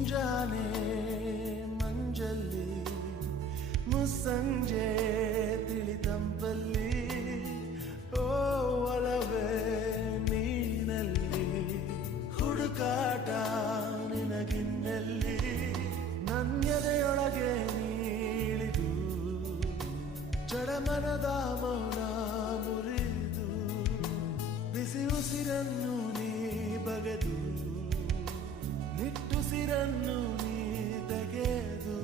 ಮುಂಜಾನೆ ಮಂಜಲ್ಲಿ ಮುಸ್ಸಂಜೆ ತಿಳಿತಂಪಲ್ಲಿ ಓ ಒಲವೇ ನೀನಲ್ಲಿ ಹುಡುಕಾಟ ನಿನಗಿನ್ನಲ್ಲಿ ನನ್ಯದೆಯೊಳಗೆ ನೀಳಿದು ಜಡಮನದ ಮೌನ ಮುರಿದು ಬಿಸಿ ಉಸಿರನ್ನು ನೀ ಬಗೆದು ನಿಟ್ಟುಸಿರನ್ನು ನೀ ತೆಗೆದು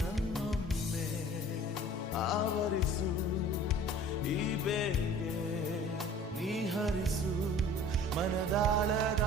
ನನ್ನೊಮ್ಮೆ ಆವರಿಸು ಈ ಬೇಗೆ ನೀ ಹರಿಸು ಮನದಾಳದ